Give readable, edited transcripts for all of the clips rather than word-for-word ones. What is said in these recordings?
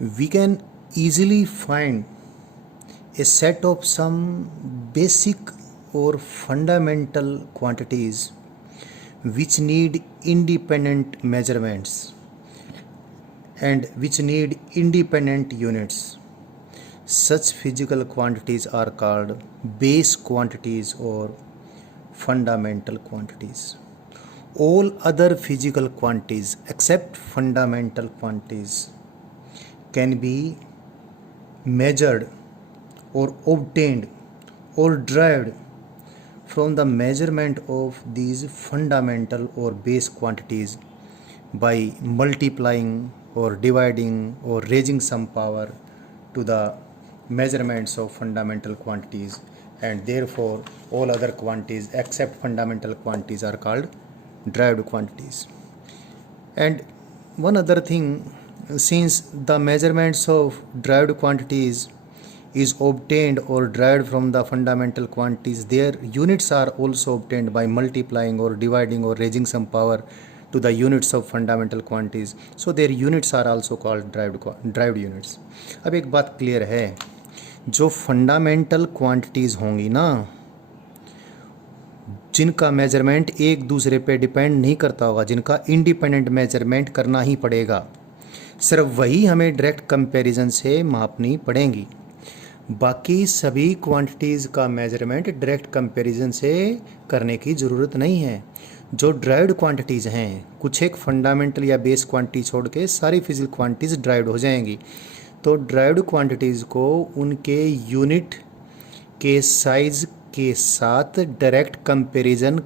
we can easily find a set of some basic or fundamental quantities which need independent measurements and which need independent units. Such physical quantities are called base quantities or fundamental quantities. All other physical quantities except fundamental quantities can be measured or obtained or derived from the measurement of these fundamental or base quantities by multiplying or dividing or raising some power to the measurements of fundamental quantities, and therefore all other quantities except fundamental quantities are called derived quantities. And one other thing, since the measurements of derived quantities is obtained or derived from the fundamental quantities, their units are also obtained by multiplying or dividing or raising some power to the units of fundamental quantities, so their units are also called derived units. अब एक बात clear है, जो fundamental quantities होंगी ना, जिनका measurement एक दूसरे पे डिपेंड नहीं करता होगा, जिनका इंडिपेंडेंट मेजरमेंट करना ही पड़ेगा, सिर्फ वही हमें डायरेक्ट कंपैरिजन से मापनी पड़ेंगी। बाकी सभी क्वांटिटीज़ का मेजरमेंट डायरेक्ट कंपैरिजन से करने की ज़रूरत नहीं है। जो ड्राइव्ड क्वांटिटीज़ हैं, कुछ एक फंडामेंटल या बेस क्वांटिटी छोड़ के सारी फिजिकल क्वांटिटीज़ ड्राइव्ड हो जाएंगी। तो ड्राइव्ड क्वांटिटीज़ को उनके यूनिट के साइज़ के साथ डायरेक्ट कंपैरिजन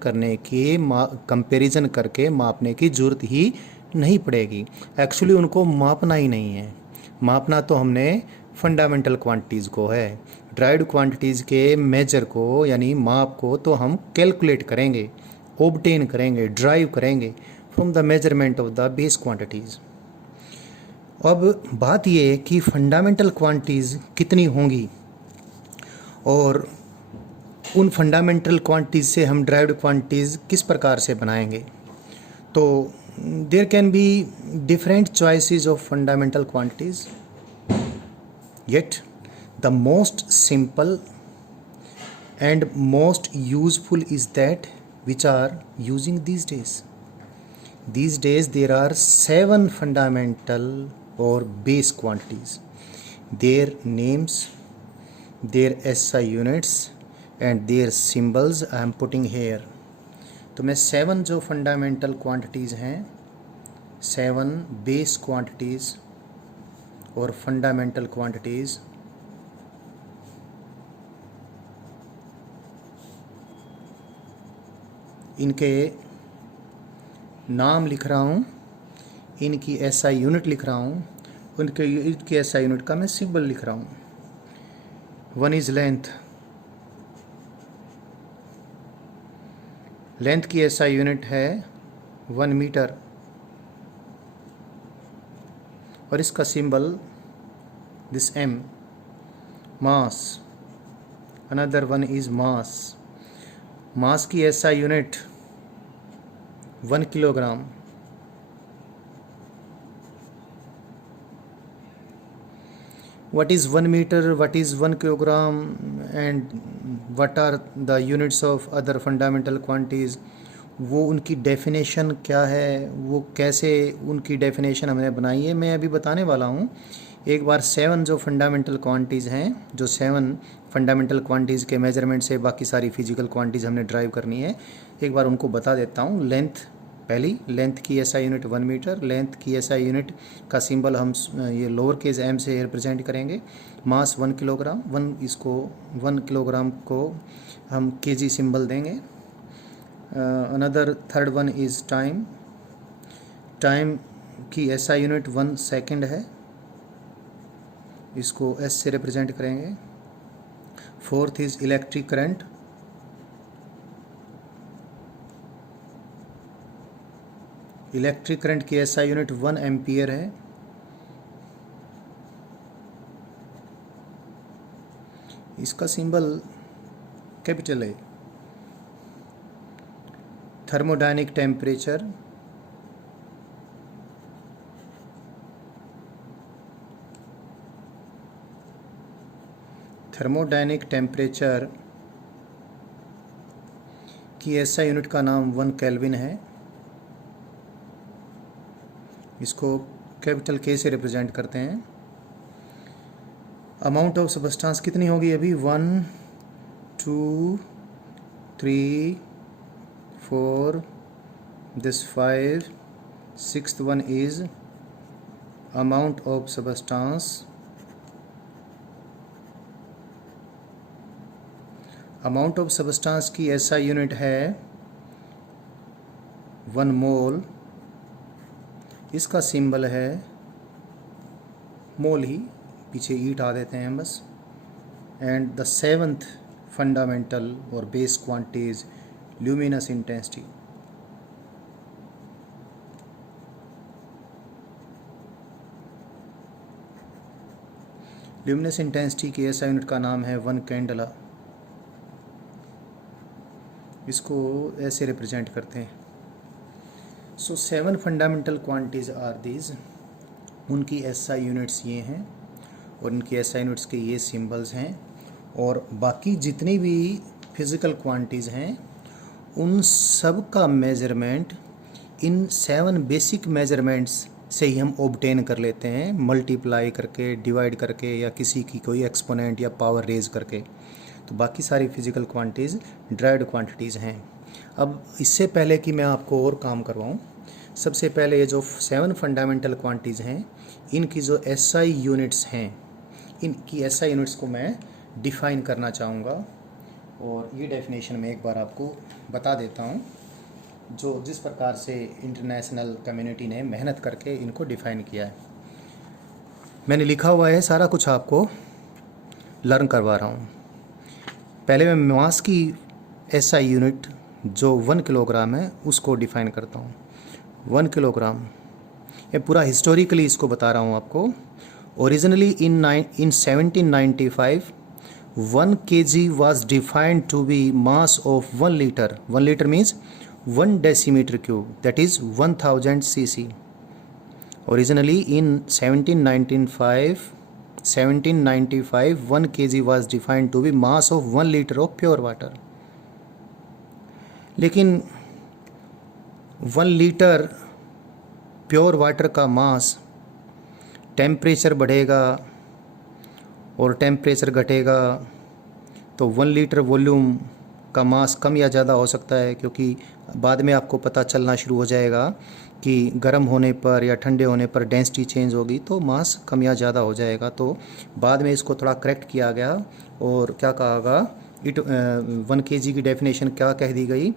करके मापने की ज़रूरत ही नहीं पड़ेगी। एक्चुअली उनको मापना ही नहीं है, मापना तो हमने फंडामेंटल क्वांटिटीज़ को है। ड्राइव्ड क्वांटिटीज़ के मेजर को यानी माप को तो हम कैलकुलेट करेंगे, ऑब्टेन करेंगे, ड्राइव करेंगे from the measurement of the base quantities. अब बात ये है कि फंडामेंटल क्वांटिटीज़ कितनी होंगी और उन फंडामेंटल क्वांटिटीज़ से हम ड्राइव्ड क्वांटिटीज़ किस प्रकार से बनाएंगे। तो there can be different choices of fundamental quantities, yet the most simple and most useful is that which are using these days. These days there are 7 fundamental or base quantities. Their names, their SI units and their symbols I am putting here. तो मैं 7 जो fundamental quantities हैं, 7 base quantities और fundamental quantities, इनके नाम लिख रहा हूँ, इनकी SI यूनिट लिख रहा हूँ, इनके SI यूनिट का मैं सिंबल लिख रहा हूँ। वन इज़ लेंथ, लेंथ की SI यूनिट है 1 मीटर और इसका symbol this M। Mass, another one is mass, mass की SI unit 1 kilogram. What is 1 meter, what is 1 kilogram and what are the units of other fundamental quantities, वो उनकी definition क्या है, वो कैसे उनकी डेफिनेशन हमने बनाई है, मैं अभी बताने वाला हूँ। एक बार 7 जो फंडामेंटल क्वांटिटीज़ हैं, जो 7 फंडामेंटल क्वांटिटीज़ के मेजरमेंट से बाकी सारी फिजिकल क्वांटिटीज़ हमने ड्राइव करनी है, एक बार उनको बता देता हूँ। लेंथ, पहली लेंथ की SI यूनिट 1 मीटर, लेंथ की SI यूनिट का सिंबल हम ये लोअर केस m से रिप्रेजेंट करेंगे। मास 1 किलोग्राम, 1 किलोग्राम को हम kg सिंबल देंगे। Another third one is time, time की SI यूनिट 1 सेकेंड है, इसको S से रिप्रेजेंट करेंगे। Fourth is electric current, electric current की SI यूनिट 1 एम्पियर है। इसका सिंबल कैपिटल है। थर्मोडायनिक टेम्परेचर, थर्मोडायनिक टेम्परेचर की ऐसा यूनिट का नाम 1 केल्विन है। इसको कैपिटल के से रिप्रेजेंट करते हैं। अमाउंट ऑफ सबस्टांस कितनी होगी अभी? 1 2 3 4 this 5 6th one is amount of substance. Amount of substance की ऐसा यूनिट है 1 मोल। इसका सिंबल है मोल ही, पीछे ईट आ देते हैं बस। एंड द 7th फंडामेंटल और base quantity is luminous intensity. Luminous intensity की ऐसा यूनिट का नाम है 1 कैंडला। इसको ऐसे रिप्रेजेंट करते हैं। सो 7 फंडामेंटल क्वांटिटीज आर दीज। उनकी एसआई यूनिट्स ये हैं और उनकी एसआई यूनिट्स के ये सिंबल्स हैं। और बाकी जितनी भी फिज़िकल क्वांटिटीज़ हैं उन सब का मेजरमेंट इन 7 बेसिक मेजरमेंट्स से ही हम ऑब्टेन कर लेते हैं, मल्टीप्लाई करके, डिवाइड करके, या किसी की कोई एक्सपोनेंट या पावर रेज करके। तो बाकी सारी फिज़िकल क्वांटिटीज़ ड्राइव्ड क्वांटिटीज़ हैं। अब इससे पहले कि मैं आपको और काम करवाऊँ, सबसे पहले ये जो 7 फंडामेंटल क्वांटिटीज़ हैं इनकी जो एसआई यूनिट्स हैं, इनकी एसआई यूनिट्स को मैं डिफ़ाइन करना चाहूँगा। और ये डेफिनेशन में एक बार आपको बता देता हूँ, जो जिस प्रकार से इंटरनेशनल कम्युनिटी ने मेहनत करके इनको डिफ़ाइन किया है। मैंने लिखा हुआ है, सारा कुछ आपको लर्न करवा रहा हूँ। पहले मैं मास की एसआई यूनिट जो 1 किलोग्राम है उसको डिफ़ाइन करता हूँ। 1 किलोग्राम, ये पूरा हिस्टोरिकली इसको बता रहा हूँ आपको। Originally in 1795 1 kg was defined to be mass of 1 liter. 1 liter means 1 decimeter cube, that is 1000 cc. Originally in 1795 1 kg was defined to be mass of 1 liter of pure water. लेकिन 1 litre pure water का मास, temperature बढ़ेगा और temperature घटेगा तो 1 litre volume का मास कम या ज़्यादा हो सकता है, क्योंकि बाद में आपको पता चलना शुरू हो जाएगा कि गर्म होने पर या ठंडे होने पर डेंसिटी चेंज होगी तो मास कम या ज़्यादा हो जाएगा। तो बाद में इसको थोड़ा करेक्ट किया गया और क्या कहा गया, 1 kg की डेफिनेशन क्या कह दी गई,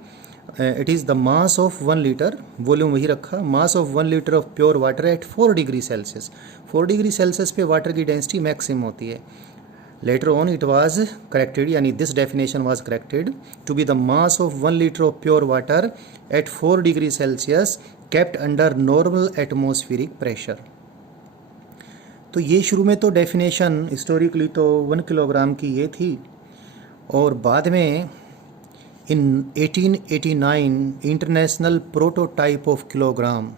it is the mass of 1 litre, volume वही रखा, mass of 1 litre of pure water at 4 degree Celsius. 4 degree Celsius पे वाटर की डेंसिटी मैक्सिमम होती है। Later on it was corrected, यानी this definition was corrected to be the mass of 1 litre of pure water at 4 degree Celsius kept under normal atmospheric pressure. तो ये शुरू में तो डेफिनेशन हिस्टोरिकली तो 1 किलोग्राम की ये थी, और बाद में इन 1889 international prototype of kilogram,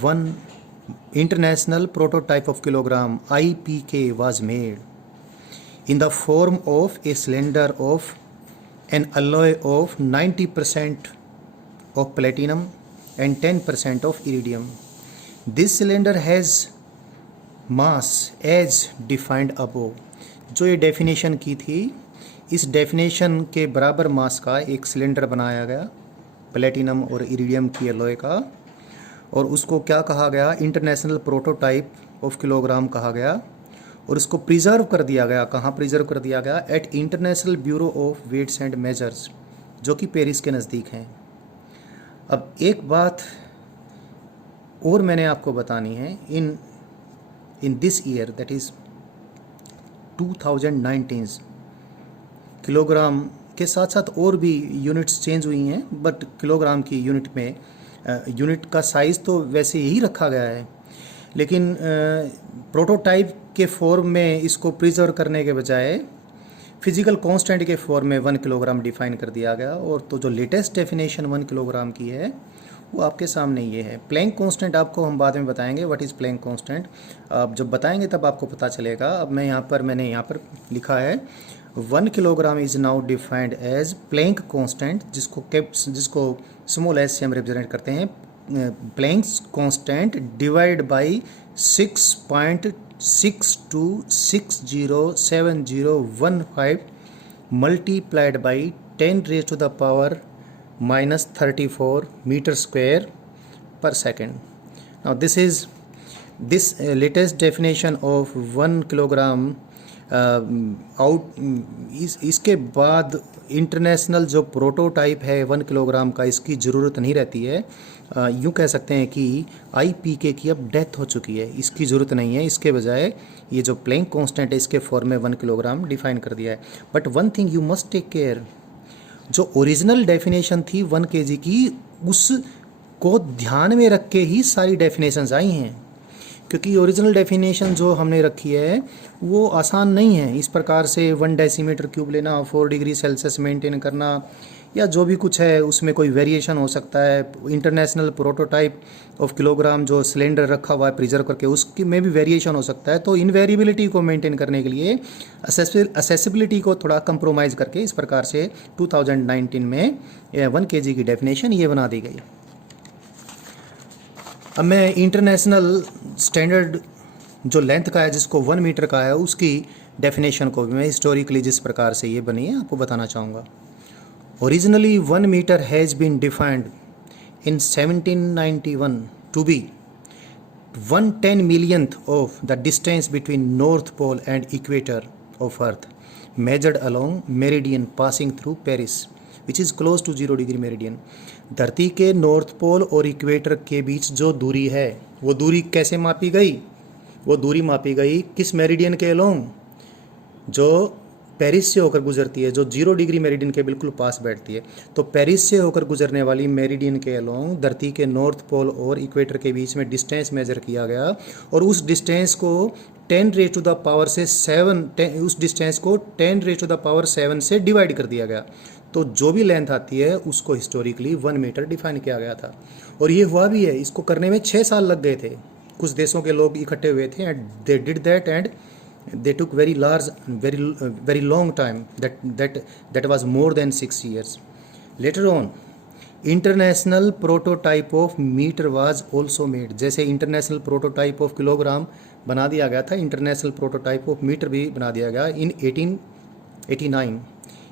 1 international prototype of kilogram IPK was made in the form of a cylinder of an alloy of 90% of platinum and 10% of iridium. This cylinder has mass as defined above. जो ये definition की थी, इस definition के बराबर मास का एक cylinder बनाया गया प्लेटिनम और इरिडियम की एलॉय का, और उसको क्या कहा गया, इंटरनेशनल प्रोटोटाइप ऑफ किलोग्राम कहा गया। और इसको प्रिजर्व कर दिया गया, कहाँ प्रिजर्व कर दिया गया, at international bureau of weights and measures, जो कि पेरिस के नज़दीक हैं। अब एक बात और मैंने आपको बतानी है, in this year that is 2019 kilogram के साथ साथ और भी यूनिट्स चेंज हुई हैं, बट किलोग्राम की यूनिट में यूनिट का साइज़ तो वैसे यही रखा गया है, लेकिन प्रोटोटाइप के फॉर्म में इसको प्रिजर्व करने के बजाय फिजिकल कांस्टेंट के फॉर्म में 1 किलोग्राम डिफाइन कर दिया गया। और तो जो लेटेस्ट डेफिनेशन 1 किलोग्राम की है वो आपके सामने ये है। प्लैंक कांस्टेंट आपको हम बाद में बताएंगे व्हाट इज़ प्लैंक कांस्टेंट, आप जब बताएंगे तब आपको पता चलेगा। अब मैंने यहाँ पर लिखा है 1 kilogram is now defined as Planck constant, जिसको स्मॉल एस से हम रिप्रेजेंट करते हैं। Planck constant divide by 6.62607015 multiplied by 10 raised to the power minus 34 meter square per second. Now this latest definition of 1 kilogram इसके बाद international जो prototype है 1 kilogram का, इसकी ज़रूरत नहीं रहती है। यूँ कह सकते हैं कि IPK की अब डेथ हो चुकी है, इसकी ज़रूरत नहीं है। इसके बजाय ये जो प्लैंक कांस्टेंट है इसके फॉर्म में 1 किलोग्राम डिफाइन कर दिया है। But one thing you must take care, जो ओरिजिनल डेफिनेशन थी 1 kg की, उसको ध्यान में रख के ही सारी डेफिनेशंस आई हैं, क्योंकि ओरिजिनल डेफिनेशन जो हमने रखी है वो आसान नहीं है। इस प्रकार से 1 डेसीमीटर क्यूब लेना, 4 डिग्री सेल्सियस मेंटेन करना, या जो भी कुछ है उसमें कोई वेरिएशन हो सकता है। इंटरनेशनल प्रोटोटाइप ऑफ किलोग्राम जो सिलेंडर रखा हुआ है प्रिजर्व करके, उसकी में भी वेरिएशन हो सकता है। तो इनवेरिएबिलिटी को मेंटेन करने के लिए असेसिबिलिटी को थोड़ा कंप्रोमाइज़ करके इस प्रकार से 2019 में 1 kg की डेफिनेशन ये बना दी गई। अब मैं इंटरनेशनल स्टैंडर्ड जो लेंथ का है, जिसको 1 मीटर का है, उसकी डेफिनेशन को भी मैं हिस्टोरिकली जिस प्रकार से ये बनी है आपको बताना चाहूँगा। Originally 1 metre has been defined in 1791 to be 1/10 millionth of the distance between North Pole and equator of Earth, measured along meridian passing through Paris, which is close to 0 degree meridian। धरती के north pole और equator के बीच जो दूरी है, वो दूरी कैसे मापी गई? वो दूरी मापी गई किस मेरिडियन के अलोंग? जो पेरिस से होकर गुजरती है, जो 0 डिग्री मेरिडियन के बिल्कुल पास बैठती है। तो पेरिस से होकर गुजरने वाली मेरिडियन के अलोंग धरती के नॉर्थ पोल और इक्वेटर के बीच में डिस्टेंस मेजर किया गया, और उस डिस्टेंस को 10 रेज़ टू द पावर से 7 से डिवाइड कर दिया गया। तो जो भी लेंथ आती है उसको हिस्टोरिकली 1 मीटर डिफाइन किया गया था। और ये हुआ भी है। इसको करने में 6 साल लग गए थे। कुछ देशों के लोग इकट्ठे हुए थे and they did that and they took very long time, that was more than 6 years. Later on international prototype of meter was also made। जैसे इंटरनेशनल प्रोटोटाइप ऑफ किलोग्राम बना दिया गया था, इंटरनेशनल प्रोटोटाइप ऑफ मीटर भी बना दिया गया। इन 1889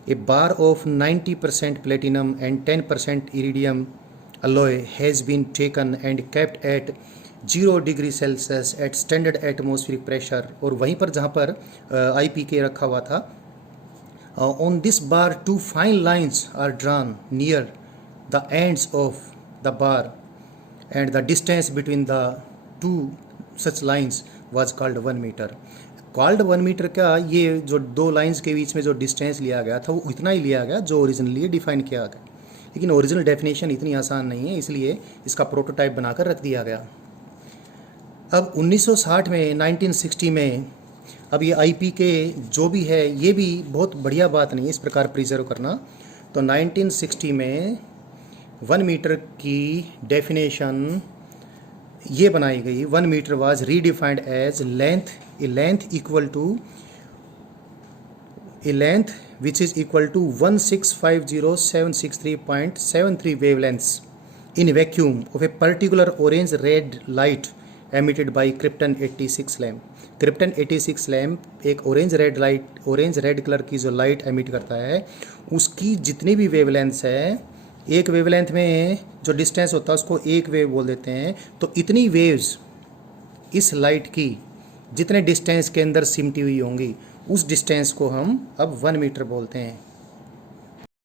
a bar of 90% platinum and 10% iridium alloy has been taken and kept at 0 degree Celsius at standard atmospheric pressure. और वहीं पर जहाँ पर IPK रखा हुआ था, on this bar 2 fine lines are drawn near the ends of the bar and the distance between the 2 such lines was called 1 metre. Called 1 metre का ये जो 2 लाइन्स के बीच में जो डिस्टेंस लिया गया था वो इतना ही लिया गया जो ओरिजिनली डिफाइन किया गया। लेकिन ओरिजिनल डेफिनेशन इतनी आसान नहीं है, इसलिए इसका प्रोटोटाइप बनाकर रख दिया गया। अब 1960 में 1960 में अब ये IPK जो भी है ये भी बहुत बढ़िया बात नहीं है इस प्रकार प्रिजर्व करना। तो 1960 में 1 मीटर की डेफिनेशन ये बनाई गई। 1 metre was redefined as a length which is equal to 1650763.73 wavelengths in vacuum of a particular orange red light emitted by Krypton 86 lamp. Krypton 86 lamp एक ऑरेंज रेड कलर की जो लाइट एमिट करता है, उसकी जितनी भी वेवलेंथ्स है, एक वेवलेंथ में जो डिस्टेंस होता है उसको एक वेव बोल देते हैं। तो इतनी वेव्स इस लाइट की जितने डिस्टेंस के अंदर सिमटी हुई होंगी, उस डिस्टेंस को हम अब 1 मीटर बोलते हैं।